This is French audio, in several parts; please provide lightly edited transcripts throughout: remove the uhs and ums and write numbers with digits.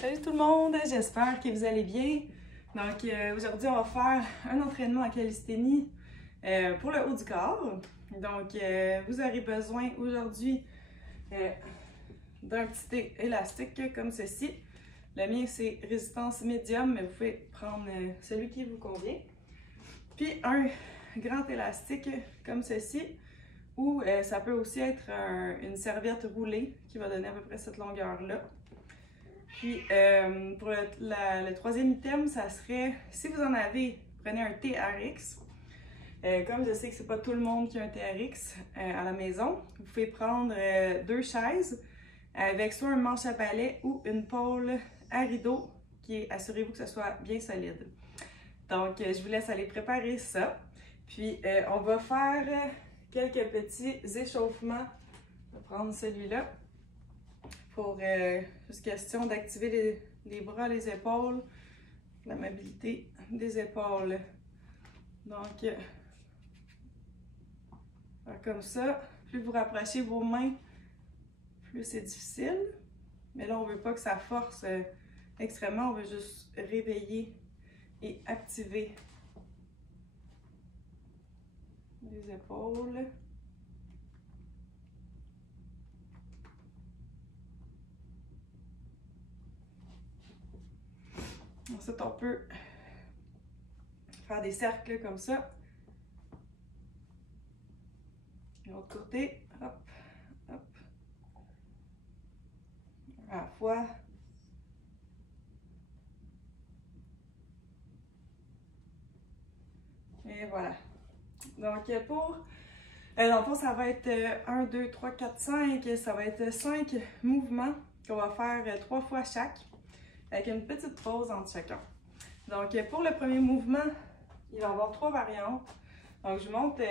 Salut tout le monde, j'espère que vous allez bien. Donc aujourd'hui on va faire un entraînement en calisthénie pour le haut du corps. Donc vous aurez besoin aujourd'hui d'un petit élastique comme ceci. Le mien c'est résistance médium, mais vous pouvez prendre celui qui vous convient. Puis un grand élastique comme ceci, ou ça peut aussi être une serviette roulée qui va donner à peu près cette longueur-là. Puis pour le troisième item, ça serait, si vous en avez, prenez un TRX. Comme je sais que c'est pas tout le monde qui a un TRX à la maison, vous pouvez prendre deux chaises avec soit un manche à balai ou une pôle à rideau assurez-vous que ce soit bien solide. Donc je vous laisse aller préparer ça. Puis on va faire quelques petits échauffements. Je vais prendre celui-là. Pour juste question d'activer les bras, les épaules, la mobilité des épaules. Donc, comme ça, plus vous rapprochez vos mains, plus c'est difficile. Mais là, on ne veut pas que ça force extrêmement, on veut juste réveiller et activer les épaules. Ensuite, on peut faire des cercles comme ça. De l'autre côté, hop, hop. À la fois. Et voilà. Donc, dans le fond, ça va être 1, 2, 3, 4, 5. Ça va être 5 mouvements qu'on va faire 3 fois chaque, avec une petite pause entre chacun. Donc, pour le premier mouvement, il va y avoir 3 variantes. Donc, je montre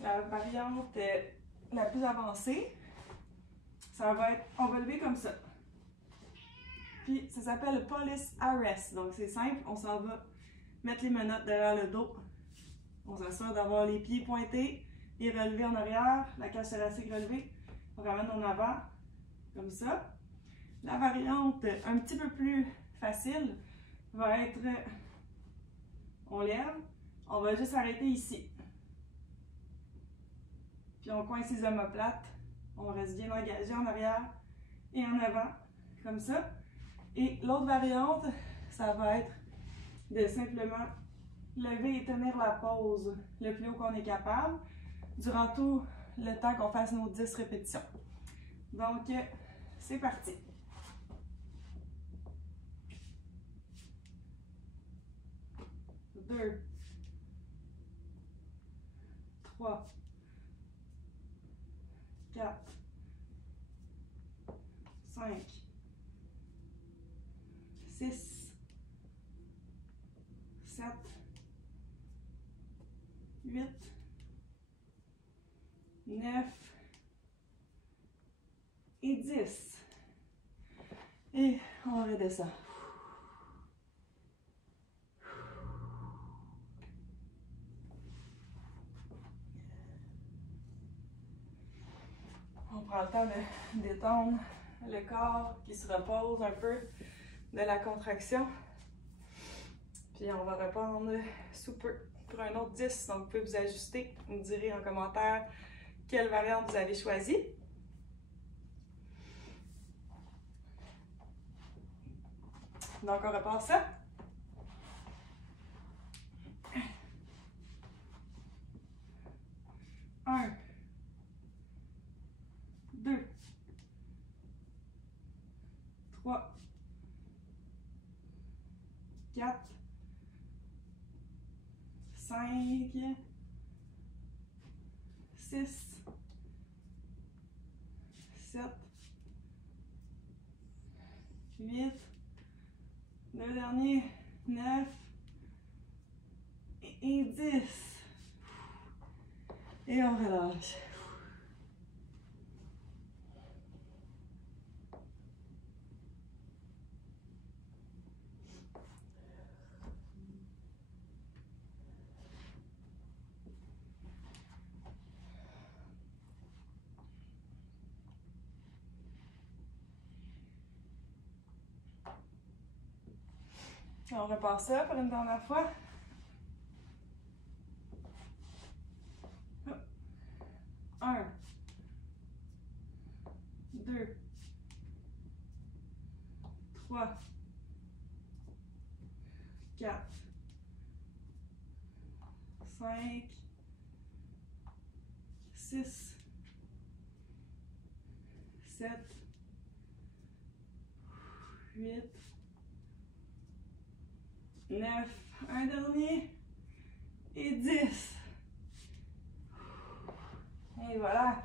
la variante la plus avancée. Ça va être, on va lever comme ça. Puis, ça s'appelle le Police Arrest. Donc, c'est simple, on s'en va mettre les menottes derrière le dos. On s'assure d'avoir les pieds pointés et relevés en arrière, la cage thoracique relevée. On ramène en avant, comme ça. La variante un petit peu plus facile va être, on lève, on va juste arrêter ici. Puis on coince les omoplates, on reste bien engagé en arrière et en avant, comme ça. Et l'autre variante, ça va être de simplement lever et tenir la pose le plus haut qu'on est capable durant tout le temps qu'on fasse nos 10 répétitions. Donc, c'est parti. Deux, 3, 4, 5, 6, 7, 8, 9 et 10. Et on redescend. On prend le temps de détendre le corps qui se repose un peu de la contraction. Puis on va reprendre sous peu pour un autre 10. Donc vous pouvez vous ajuster. Vous me direz en commentaire quelle variante vous avez choisie. Donc on repart ça. 1, 2, 3, 4, 5, 6, 7, 8, le dernier, 9 et 10. Et on relâche. On repart ça pour une dernière fois. 1, 2, 3, 4, 5, 6, 7, 8, 9, un dernier, et 10. Et voilà.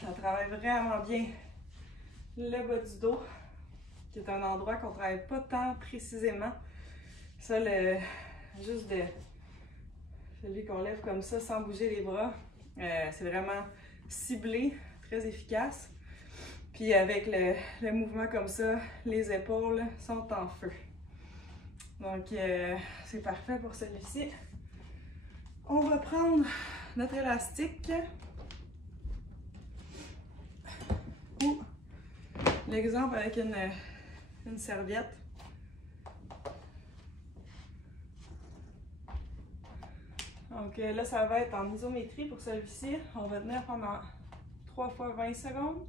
Ça travaille vraiment bien le bas du dos, qui est un endroit qu'on ne travaille pas tant précisément. Ça, juste celui qu'on lève comme ça sans bouger les bras, c'est vraiment ciblé, très efficace. Puis avec le mouvement comme ça, les épaules sont en feu. Donc, c'est parfait pour celui-ci. On va prendre notre élastique ou l'exemple avec une serviette. Donc là, ça va être en isométrie pour celui-ci. On va tenir pendant 3 fois 20 secondes.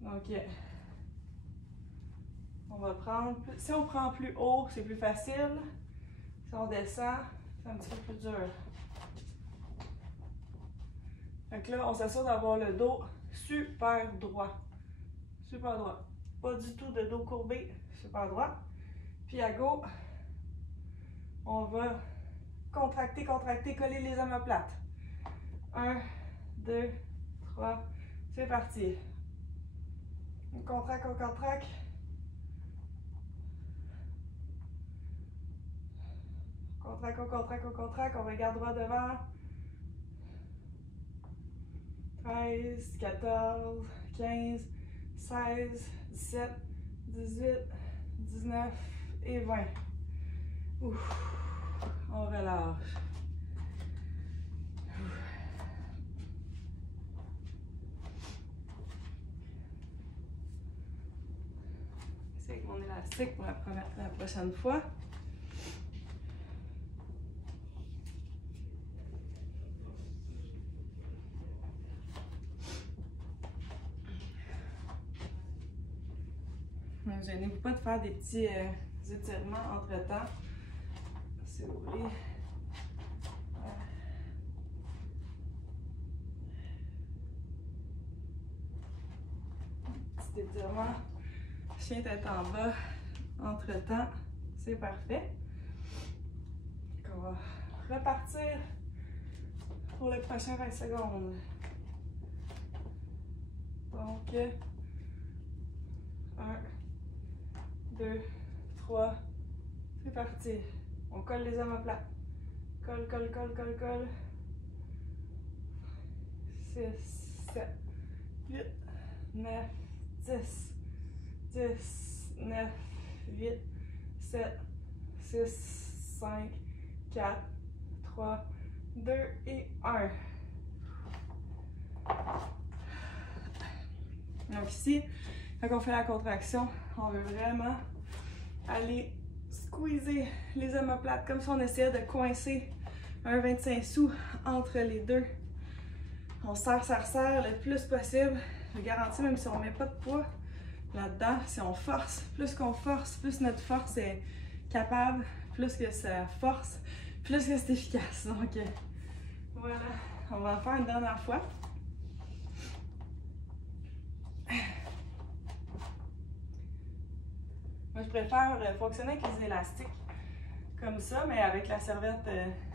Donc, on va prendre, si on prend plus haut, c'est plus facile. Si on descend, c'est un petit peu plus dur. Donc là, on s'assure d'avoir le dos super droit. Super droit. Pas du tout de dos courbé, super droit. Puis à go, on va contracter, contracter, coller les omoplates. 1, 2, 3, c'est parti. On contracte, on contracte. Contracte, on contracte, on contracte. On regarde droit devant. 13, 14, 15, 16, 17, 18, 19 et 20. Ouf. On relâche. C'est avec mon élastique pour la prochaine fois. Ne gênez-vous pas de faire des petits étirements entre-temps, si vous voulez. Petit étirement, chien tête en bas, entre-temps, c'est parfait. Donc on va repartir pour les prochains 20 secondes. Donc, 1, 2, 3, c'est parti. On colle les omoplates. Colle, colle, colle, colle, colle. 6, 7, 8, 9, 10, 10, 9, 8, 7, 6, 5, 4, 3, 2 et 1. Donc ici, quand on fait la contraction, on veut vraiment aller squeezer les omoplates comme si on essayait de coincer un 25 sous entre les deux. On serre, serre, serre le plus possible. Je garantis, même si on ne met pas de poids là-dedans, si on force, plus qu'on force, plus notre force est capable, plus que ça force, plus que c'est efficace. Donc voilà, on va en faire une dernière fois. Moi, je préfère fonctionner avec les élastiques comme ça, mais avec la serviette,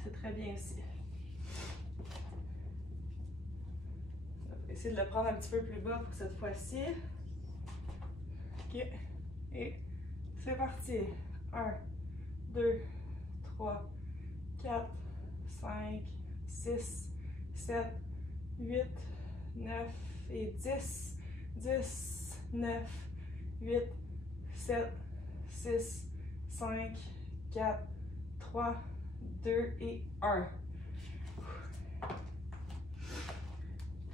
c'est très bien aussi. Je vais essayer de le prendre un petit peu plus bas pour cette fois-ci. Ok, et c'est parti. 1, 2, 3, 4, 5, 6, 7, 8, 9 et 10. 10, 9, 8, 7, 6, 5, 4, 3, 2 et 1.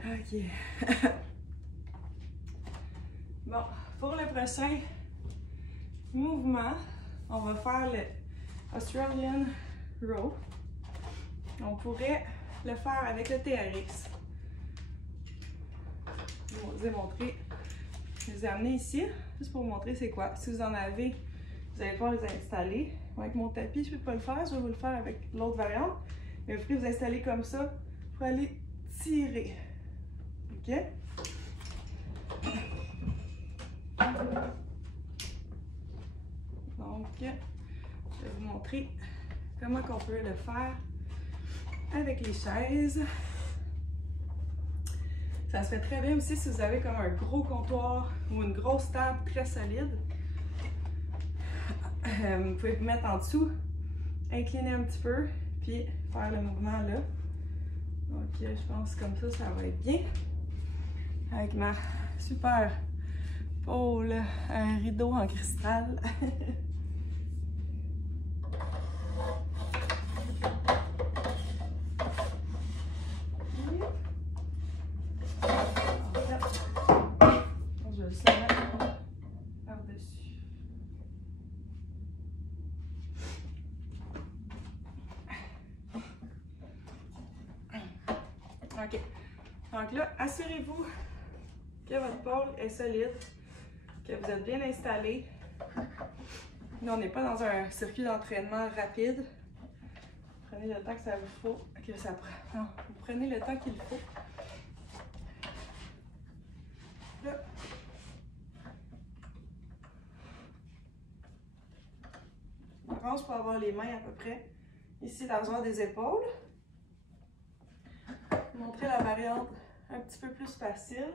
Ok. Bon, pour le prochain, mouvement, on va faire le Australian Row. On pourrait le faire avec le TRX. Je vais vous ai montré. Je les ai amenés ici, juste pour vous montrer c'est quoi. Si vous en avez, vous allez pouvoir les installer. Avec mon tapis, je ne peux pas le faire, je vais vous le faire avec l'autre variante. Mais vous pouvez vous installer comme ça pour aller tirer. OK? Donc, je vais vous montrer comment on peut le faire avec les chaises. Ça se fait très bien aussi si vous avez comme un gros comptoir ou une grosse table très solide. Vous pouvez vous mettre en dessous, incliner un petit peu, puis faire le mouvement là. Donc, je pense comme ça va être bien. Avec ma super pôle, un rideau en cristal. Je vais juste le mettre par-dessus. OK. Donc là, assurez-vous que votre pôle est solide, que vous êtes bien installé. Là, on n'est pas dans un circuit d'entraînement rapide. Prenez le temps que ça vous faut, que ça prend. Non, vous prenez le temps qu'il faut. Là. On commence pour avoir les mains à peu près ici dans le genre des épaules. Montrer la variante un petit peu plus facile.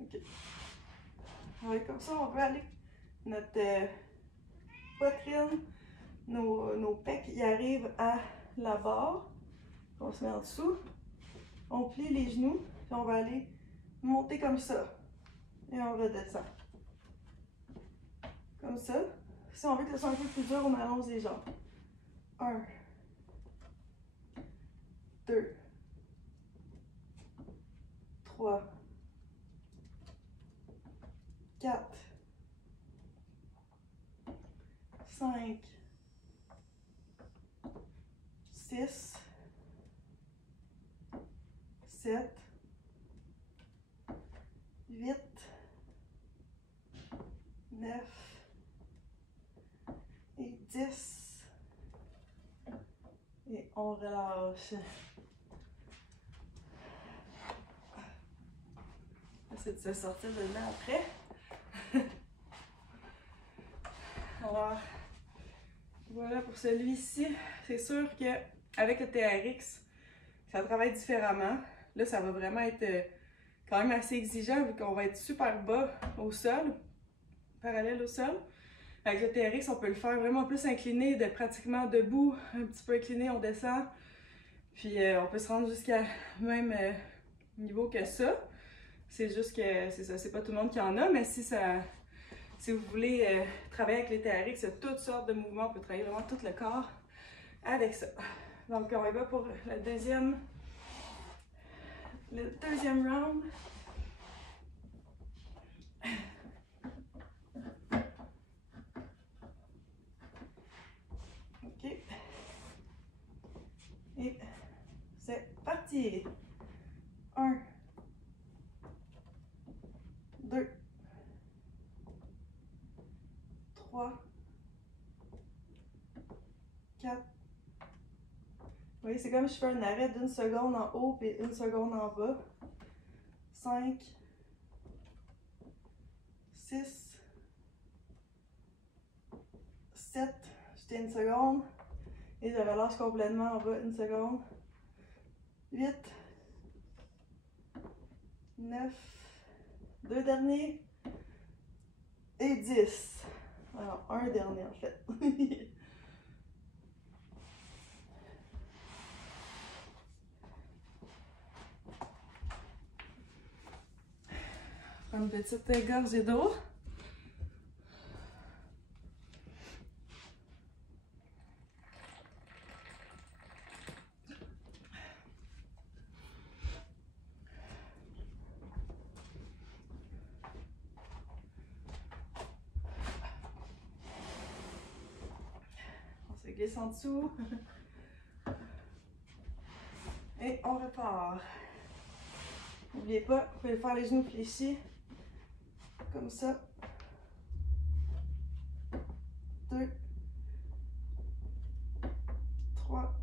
OK. Ouais, comme ça, on peut aller. Notre poitrine, nos pecs y arrivent à la barre. On se met en dessous. On plie les genoux. Puis on va aller monter comme ça. Et on redescend. Comme ça. Si on veut que ce soit un peu plus dur, on allonge les jambes. 1, 2, 3, 4, 5, 6, 7, 8, 9 et 10. Et on relâche. C'est de se sortir de là après. Alors, voilà pour celui-ci. C'est sûr qu'avec le TRX, ça travaille différemment. Là, ça va vraiment être quand même assez exigeant vu qu'on va être super bas au sol, parallèle au sol. Avec le TRX, on peut le faire vraiment plus incliné, de pratiquement debout, un petit peu incliné, on descend. Puis on peut se rendre jusqu'à même niveau que ça. C'est juste que c'est ça, c'est pas tout le monde qui en a, mais si vous voulez travailler avec les TRX, il y a toutes sortes de mouvements, on peut travailler vraiment tout le corps avec ça. Donc on y va pour le deuxième round. OK. Et c'est parti. 1, 2, 3, 4. Vous voyez, c'est comme si je fais un arrêt d'1 seconde en haut et 1 seconde en bas. 5, 6, 7, j'étais 1 seconde. Et je relâche complètement en bas 1 seconde. 8, 9, 2 derniers. Et 10. Alors, un dernier en fait. Prendre une petite gorgée d'eau. glisse en dessous. Et on repart. N'oubliez pas, vous pouvez faire les genoux fléchis. Comme ça. 2, 3,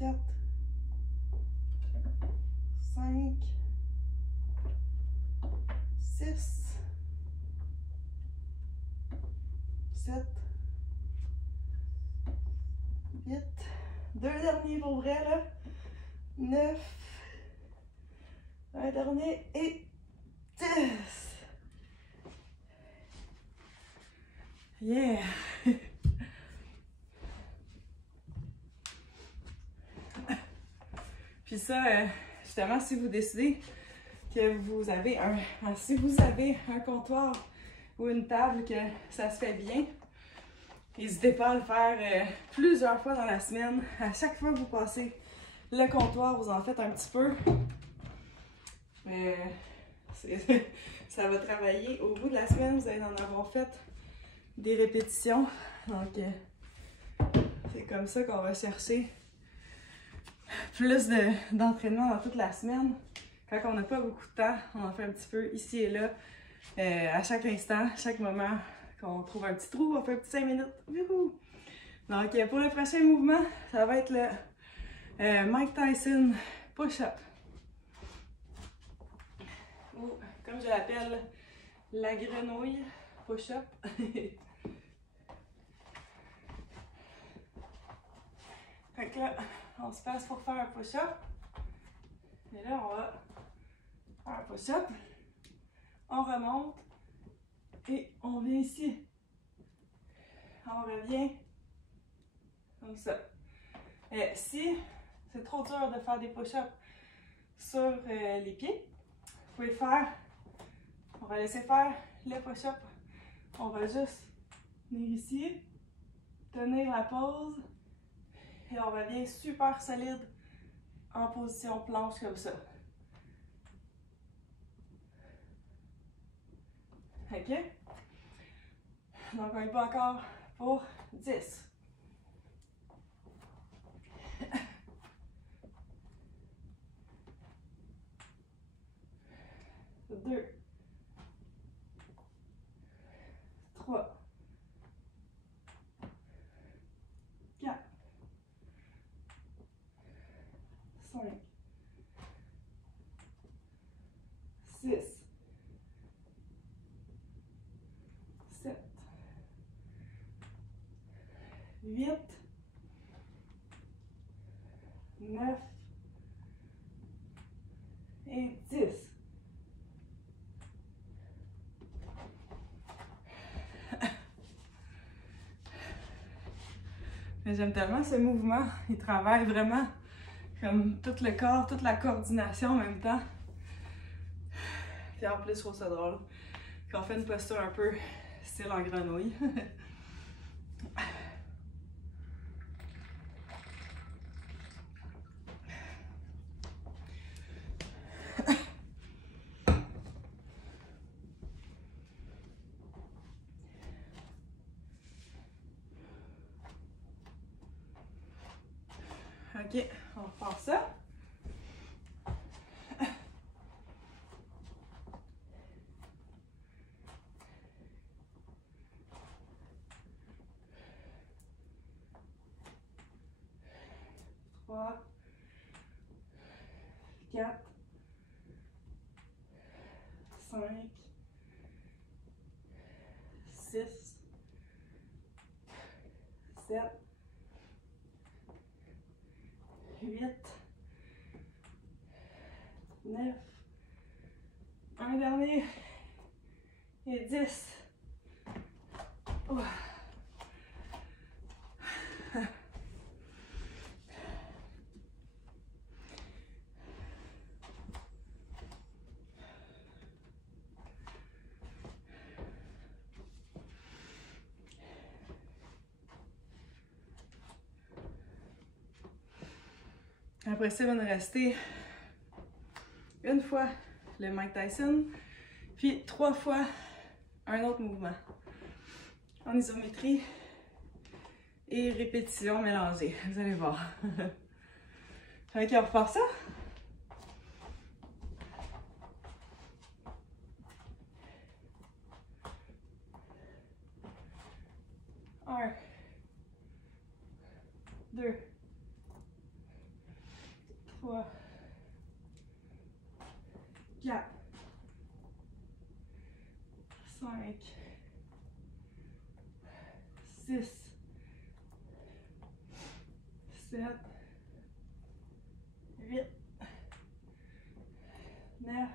4, 5, 6, 7, 8, 2 derniers pour vrai là, 9, un dernier et 10. Yeah! Puis ça, justement, si vous décidez que vous avez si vous avez un comptoir ou une table que ça se fait bien, n'hésitez pas à le faire plusieurs fois dans la semaine. À chaque fois que vous passez le comptoir, vous en faites un petit peu. Ça va travailler. Au bout de la semaine, vous allez en avoir fait des répétitions. Donc, c'est comme ça qu'on va chercher plus d'entraînement dans toute la semaine. Quand on n'a pas beaucoup de temps, on en fait un petit peu ici et là. À chaque instant, chaque moment qu'on trouve un petit trou, on fait un petit 5 minutes. Youhou! Donc, pour le prochain mouvement, ça va être le Mike Tyson push-up. Ou, comme je l'appelle, la grenouille push-up. Fait que là, on se passe pour faire un push-up. Et là, on va faire un push-up. On remonte. Et on vient ici. On revient comme ça. Et si c'est trop dur de faire des push-ups sur les pieds, vous pouvez faire, on va laisser faire les push-ups. On va juste venir ici, tenir la pose et on revient super solide en position planche comme ça. OK? Donc on y va encore pour 10. 2, 3, 4, 5, 6, 7, 8, 9 et 10. J'aime tellement ce mouvement. Il travaille vraiment comme tout le corps, toute la coordination en même temps. Puis en plus, je trouve ça drôle qu'on fait une posture un peu style en grenouille. OK, on repart ça. Trois, 4, 5, 6, 7, 8, 9, un dernier et 10. Oh. Après ça, il va nous rester une fois le Mike Tyson, puis 3 fois un autre mouvement. en isométrie et répétition mélangée. Vous allez voir. Ok, on repart ça. Un, deux, trois, quatre, cinq, six, sept, 8, 9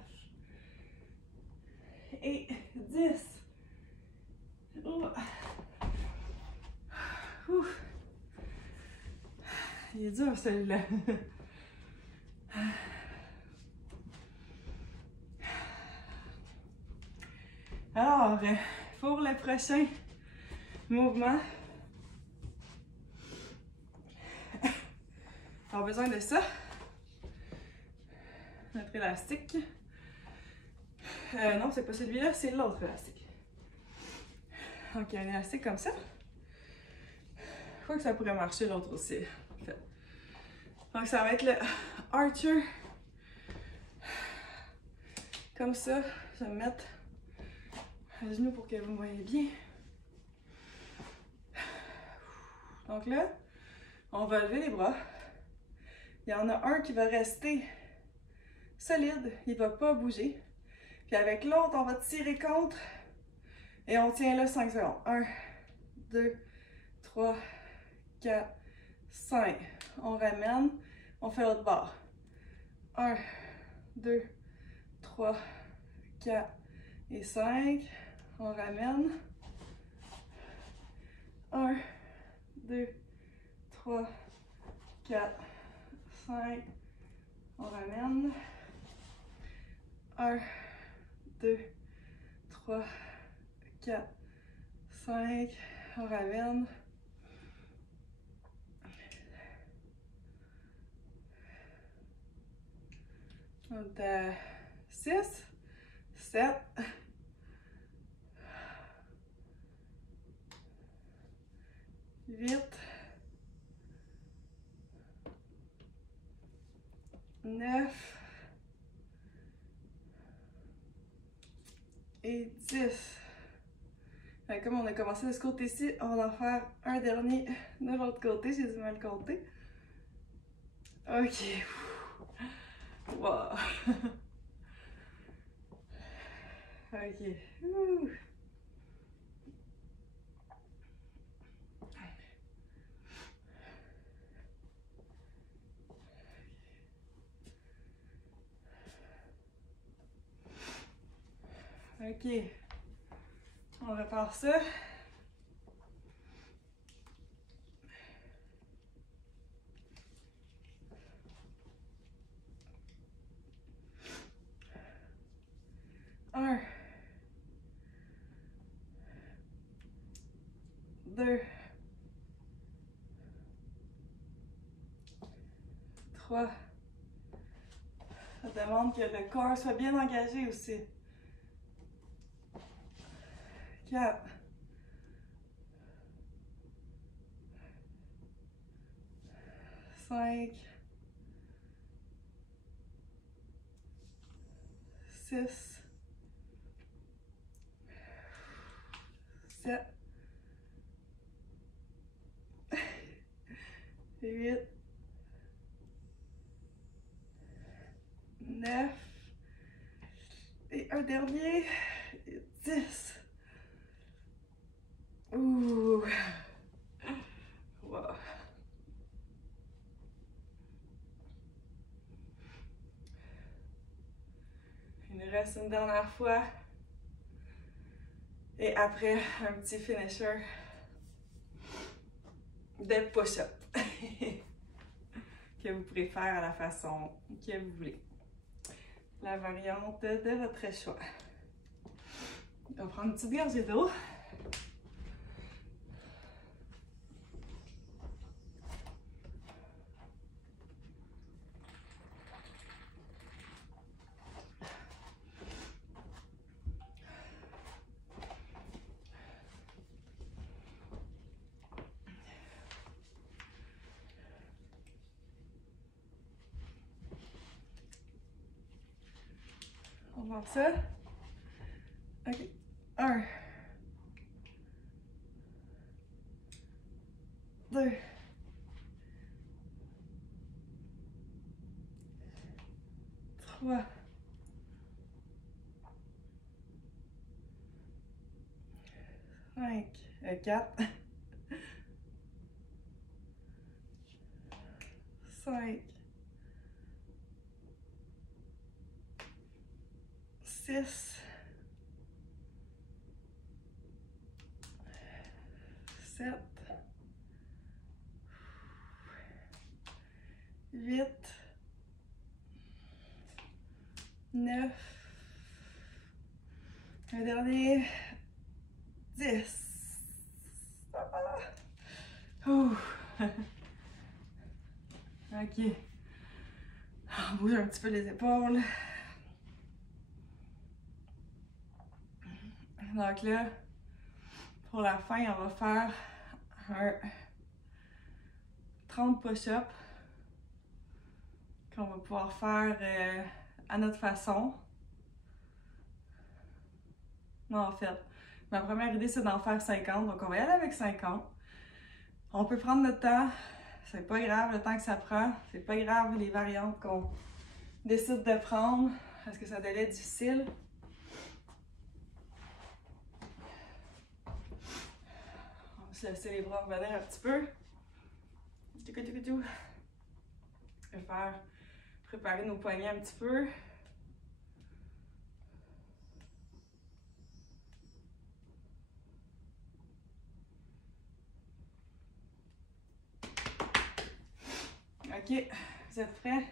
et 10. Oh. Ouf. Il est dur celui-là. Alors, pour le prochain mouvement, on a besoin de ça. Notre élastique. Non, c'est pas celui-là, c'est l'autre élastique. Donc, il y a un élastique comme ça. Je crois que ça pourrait marcher l'autre aussi. En fait. Donc, ça va être le Archer. Comme ça, je vais me mettre à genoux pour que vous me voyez bien. Donc là, on va lever les bras. Il y en a un qui va rester solide, il ne va pas bouger. Puis avec l'autre, on va tirer contre et on tient là 5 secondes. 1, 2, 3, 4, 5. On ramène, on fait l'autre bord. 1, 2, 3, 4 et 5. On ramène. 1, 2, 3, 4, 5. On ramène. 1, 2, 3, 4, 5. On ramène. On est à 6, 7, 8, 9 et 10. Comme on a commencé de ce côté-ci, on va en faire un dernier de l'autre côté. J'ai du mal compter. Ok. Wow. Ok. Ouh. Ok. On repart ça. Un. 2. 3. Ça demande que le corps soit bien engagé aussi. 4. 5. 6. 7. 8. 9. Et un dernier. 10. Ouh. Wow. Il nous reste une dernière fois. Et après, un petit finisher de push-up que vous pourrez faire à la façon que vous voulez. La variante de votre choix. On va prendre une petite gorgée d'eau. On va voir ça. OK. 1, 2, 3, 5, 4, 5, 6, 7, 8, 9, un dernier, 10. OK. On bouge un petit peu les épaules. Donc là, pour la fin, on va faire un 30 push-ups qu'on va pouvoir faire à notre façon. Non, en fait, ma première idée, c'est d'en faire 50. Donc, on va y aller avec 50. On peut prendre notre temps. C'est pas grave le temps que ça prend. C'est pas grave les variantes qu'on décide de prendre parce que ça devient difficile. On va se laisser les bras revenir un petit peu. Je vais faire préparer nos poignets un petit peu. OK, vous êtes prêts?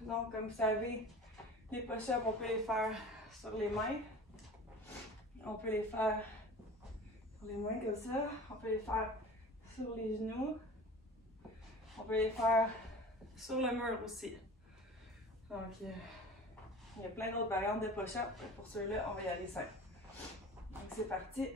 Donc, comme vous savez, les push-ups, on peut les faire sur les mains. On peut les faire sur les mains comme ça. On peut les faire sur les genoux. On peut les faire sur le mur aussi. Donc, il y a plein d'autres variantes de push-up. Pour ceux-là, on va y aller simple. Donc, c'est parti.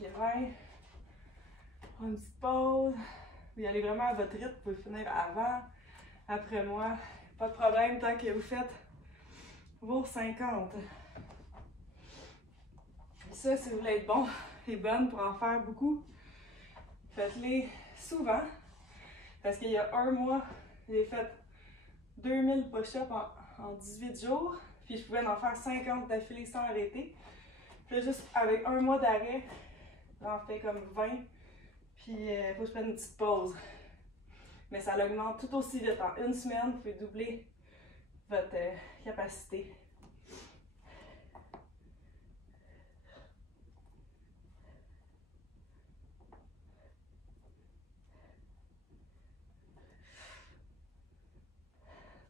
OK, 20. Une petite pause. Vous y allez vraiment à votre rythme. Vous pouvez finir avant, après moi. Pas de problème tant que vous faites vos 50. Ça, si vous voulez être bon et bonne pour en faire beaucoup, faites-les souvent. Parce qu'il y a un mois, j'ai fait 2000 push-ups en 18 jours. Puis je pouvais en faire 50 d'affilée sans arrêter. Puis là, juste avec un mois d'arrêt, j'en fais comme 20. Puis il faut que je prenne une petite pause. Mais ça l'augmente tout aussi vite. En une semaine, vous pouvez doubler votre capacité.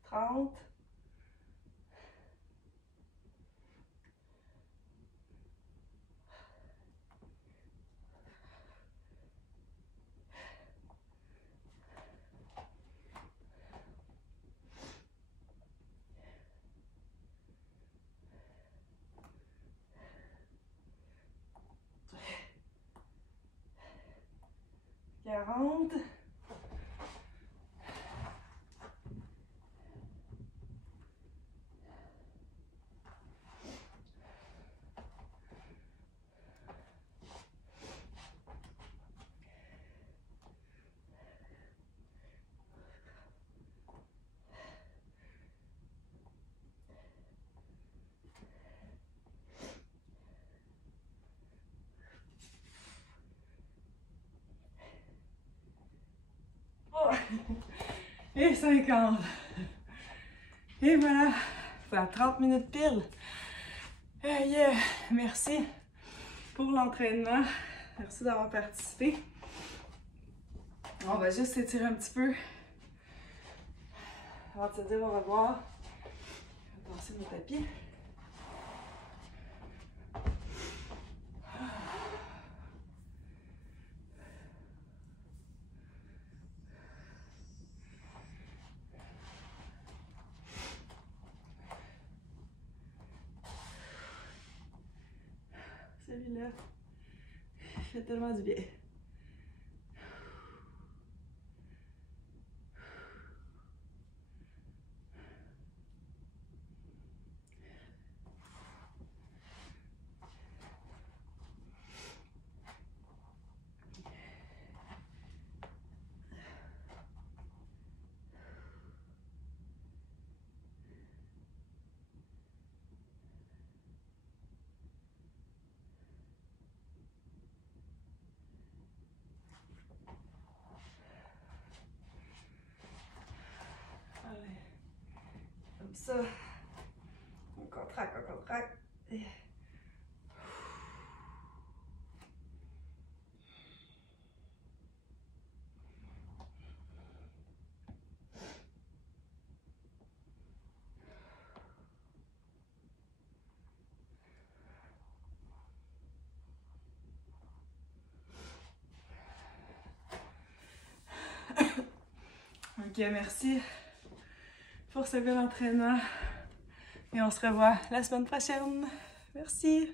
« 30. » 40. Et 50. Et voilà, ça a 30 minutes pile. Yeah. Merci pour l'entraînement. Merci d'avoir participé. On va juste s'étirer un petit peu avant de se dire au revoir. Je vais passer mon tapis. Celui-là, il fait tellement du bien. Allez. Comme ça. On contracte, on contracte. Et... Ok, merci pour ce bel entraînement. Et on se revoit la semaine prochaine. Merci.